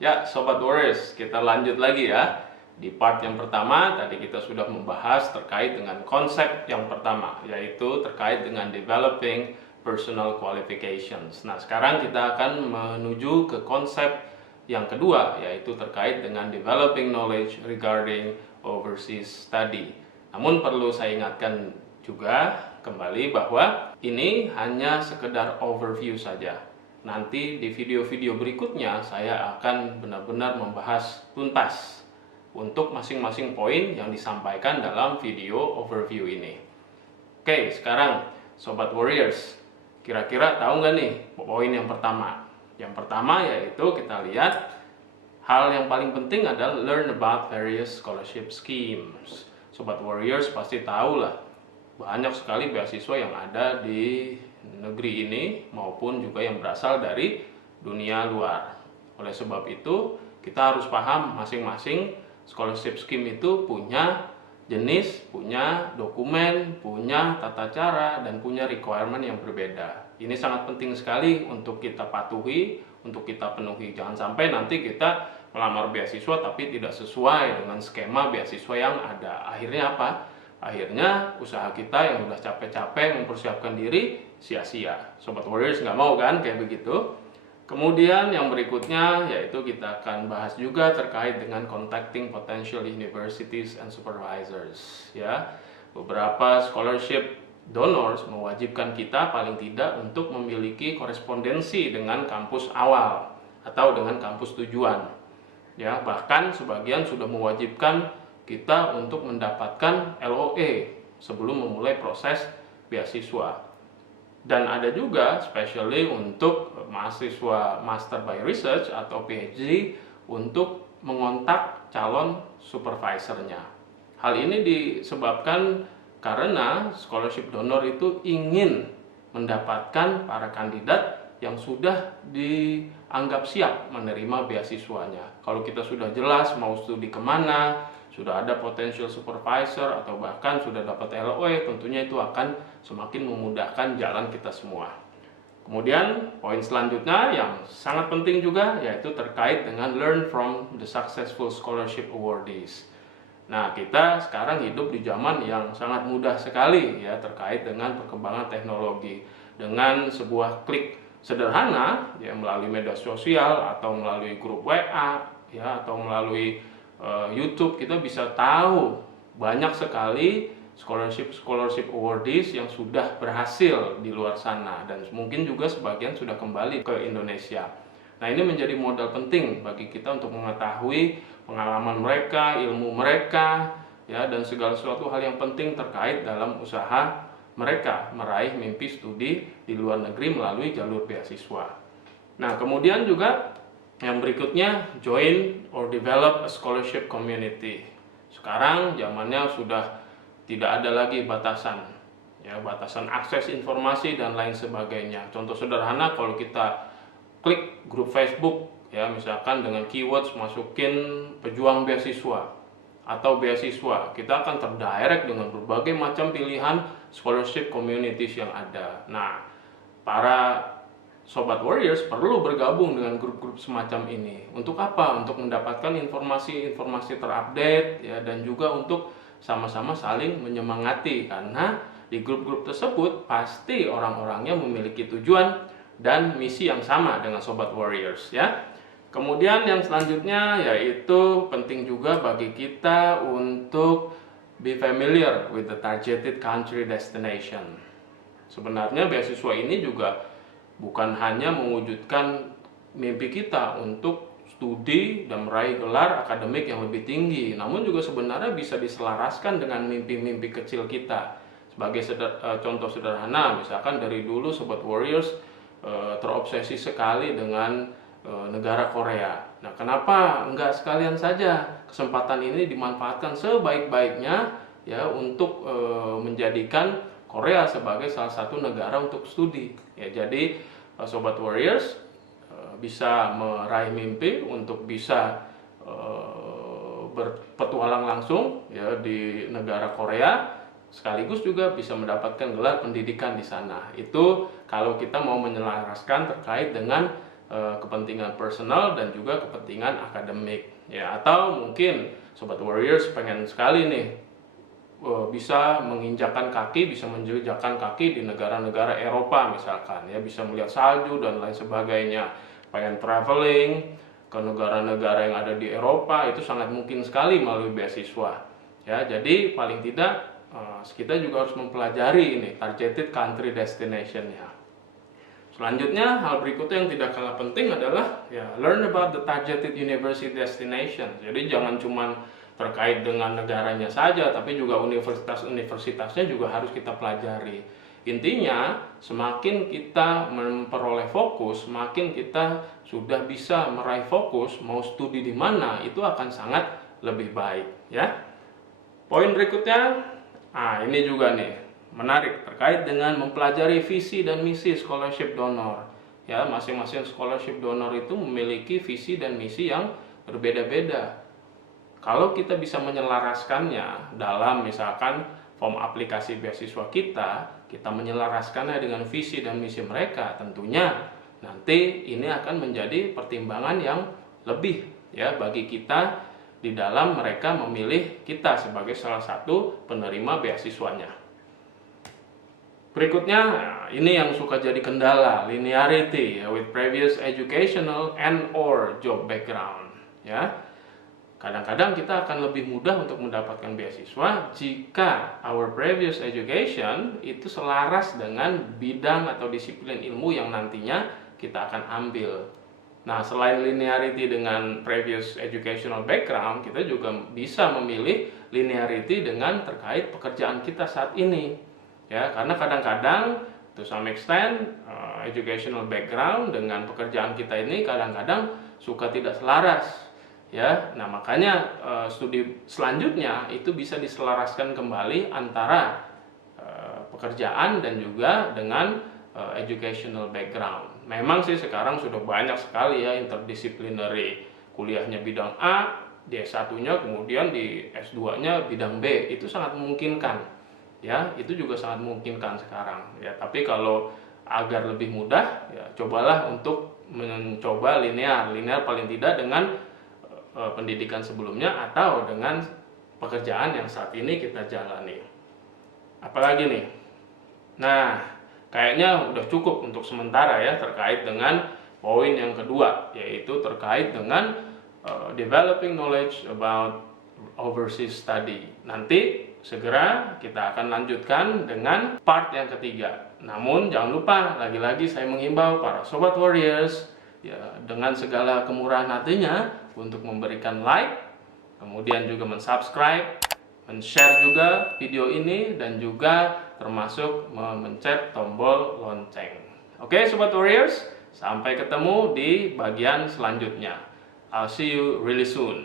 Ya, Sobat Warriors, kita lanjut lagi ya. Di part yang pertama, tadi kita sudah membahas terkait dengan konsep yang pertama, yaitu terkait dengan developing personal qualifications. Nah, sekarang kita akan menuju ke konsep yang kedua, yaitu terkait dengan developing knowledge regarding overseas study. Namun perlu saya ingatkan juga kembali bahwa ini hanya sekedar overview saja. Nanti di video-video berikutnya saya akan benar-benar membahas tuntas untuk masing-masing poin yang disampaikan dalam video overview ini. Oke, sekarang Sobat Warriors, kira-kira tahu nggak nih poin yang pertama? Yang pertama yaitu kita lihat hal yang paling penting adalah learn about various scholarship schemes. Sobat Warriors pasti tahu lah, banyak sekali beasiswa yang ada di negeri ini maupun juga yang berasal dari dunia luar. Oleh sebab itu, kita harus paham masing-masing scholarship scheme itu punya jenis, punya dokumen, punya tata cara, dan punya requirement yang berbeda. Ini sangat penting sekali untuk kita patuhi, untuk kita penuhi. Jangan sampai nanti kita melamar beasiswa tapi tidak sesuai dengan skema beasiswa yang ada. Akhirnya apa? Akhirnya usaha kita yang udah capek-capek mempersiapkan diri sia-sia. Sobat Warriors nggak mau kan kayak begitu. Kemudian yang berikutnya yaitu kita akan bahas juga terkait dengan contacting potential universities and supervisors. Ya, beberapa scholarship donors mewajibkan kita paling tidak untuk memiliki korespondensi dengan kampus awal atau dengan kampus tujuan. Ya, bahkan sebagian sudah mewajibkan kita untuk mendapatkan LOE sebelum memulai proses beasiswa. Dan ada juga especially untuk mahasiswa Master by Research atau PhD untuk mengontak calon supervisornya. Hal ini disebabkan karena scholarship donor itu ingin mendapatkan para kandidat yang sudah dianggap siap menerima beasiswanya. Kalau kita sudah jelas mau studi kemana, sudah ada potential supervisor atau bahkan sudah dapat LOE, tentunya itu akan semakin memudahkan jalan kita semua. Kemudian poin selanjutnya yang sangat penting juga yaitu terkait dengan learn from the successful scholarship awardees. Nah, kita sekarang hidup di zaman yang sangat mudah sekali ya terkait dengan perkembangan teknologi. Dengan sebuah klik sederhana ya melalui media sosial atau melalui grup WA ya atau melalui YouTube, kita bisa tahu banyak sekali scholarship awardees yang sudah berhasil di luar sana dan mungkin juga sebagian sudah kembali ke Indonesia. Nah, ini menjadi modal penting bagi kita untuk mengetahui pengalaman mereka, ilmu mereka ya dan segala sesuatu hal yang penting terkait dalam usaha mereka meraih mimpi studi di luar negeri melalui jalur beasiswa. Nah, kemudian juga yang berikutnya, join or develop a scholarship community. Sekarang zamannya sudah tidak ada lagi batasan, ya batasan akses informasi dan lain sebagainya. Contoh sederhana, kalau kita klik grup Facebook, ya misalkan dengan keywords masukin pejuang beasiswa atau beasiswa, kita akan terdirect dengan berbagai macam pilihan scholarship communities yang ada. Nah, para Sobat Warriors perlu bergabung dengan grup-grup semacam ini. Untuk apa? Untuk mendapatkan informasi-informasi terupdate ya dan juga untuk sama-sama saling menyemangati karena di grup-grup tersebut pasti orang-orangnya memiliki tujuan dan misi yang sama dengan Sobat Warriors ya. Kemudian yang selanjutnya yaitu penting juga bagi kita untuk be familiar with the targeted country destination. Sebenarnya beasiswa ini juga bukan hanya mewujudkan mimpi kita untuk studi dan meraih gelar akademik yang lebih tinggi, namun juga sebenarnya bisa diselaraskan dengan mimpi-mimpi kecil kita. Sebagai contoh sederhana, misalkan dari dulu Sobat Warriors terobsesi sekali dengan negara Korea. Nah, kenapa enggak sekalian saja kesempatan ini dimanfaatkan sebaik-baiknya ya untuk menjadikan Korea sebagai salah satu negara untuk studi. Ya, jadi Sobat Warriors bisa meraih mimpi untuk bisa berpetualang langsung ya di negara Korea, sekaligus juga bisa mendapatkan gelar pendidikan di sana. Itu kalau kita mau menyelaraskan terkait dengan kepentingan personal dan juga kepentingan akademik ya. Atau mungkin Sobat Warriors pengen sekali nih bisa menginjakan kaki, bisa menjejakkan kaki di negara-negara Eropa misalkan ya, bisa melihat salju dan lain sebagainya, pengen traveling ke negara-negara yang ada di Eropa, itu sangat mungkin sekali melalui beasiswa ya. Jadi paling tidak kita juga harus mempelajari ini targeted country destination-nya. Selanjutnya, hal berikutnya yang tidak kalah penting adalah ya learn about the targeted university destination. Jadi jangan cuma terkait dengan negaranya saja, tapi juga universitas-universitasnya juga harus kita pelajari. Intinya, semakin kita memperoleh fokus, semakin kita sudah bisa meraih fokus, mau studi di mana, itu akan sangat lebih baik ya. Poin berikutnya, ini juga nih menarik terkait dengan mempelajari visi dan misi scholarship donor ya. Masing-masing scholarship donor itu memiliki visi dan misi yang berbeda-beda. Kalau kita bisa menyelaraskannya dalam misalkan form aplikasi beasiswa kita menyelaraskannya dengan visi dan misi mereka, tentunya nanti ini akan menjadi pertimbangan yang lebih ya bagi kita di dalam mereka memilih kita sebagai salah satu penerima beasiswanya. Berikutnya, ini yang suka jadi kendala, linearity with previous educational and or job background ya. Kadang-kadang kita akan lebih mudah untuk mendapatkan beasiswa jika our previous education itu selaras dengan bidang atau disiplin ilmu yang nantinya kita akan ambil. Nah, selain linearity dengan previous educational background, kita juga bisa memilih linearity dengan terkait pekerjaan kita saat ini. Ya, karena kadang-kadang to some extent educational background dengan pekerjaan kita ini kadang-kadang suka tidak selaras ya. Nah, makanya studi selanjutnya itu bisa diselaraskan kembali antara pekerjaan dan juga dengan educational background. Memang sih sekarang sudah banyak sekali ya interdisciplinary, kuliahnya bidang A, di S1-nya kemudian di S2-nya bidang B, itu sangat memungkinkan. Ya, itu juga sangat memungkinkan sekarang ya. Tapi kalau agar lebih mudah ya, cobalah untuk mencoba linear paling tidak dengan pendidikan sebelumnya atau dengan pekerjaan yang saat ini kita jalani. Apalagi nih, nah kayaknya udah cukup untuk sementara ya terkait dengan poin yang kedua, yaitu terkait dengan developing knowledge about overseas study. Nanti segera kita akan lanjutkan dengan part yang ketiga. Namun jangan lupa, lagi-lagi saya menghimbau para Sobat Warriors ya, dengan segala kemurahan hatinya untuk memberikan like, kemudian juga mensubscribe, men-share juga video ini, dan juga termasuk memencet tombol lonceng. Oke Sobat Warriors, sampai ketemu di bagian selanjutnya. I'll see you really soon.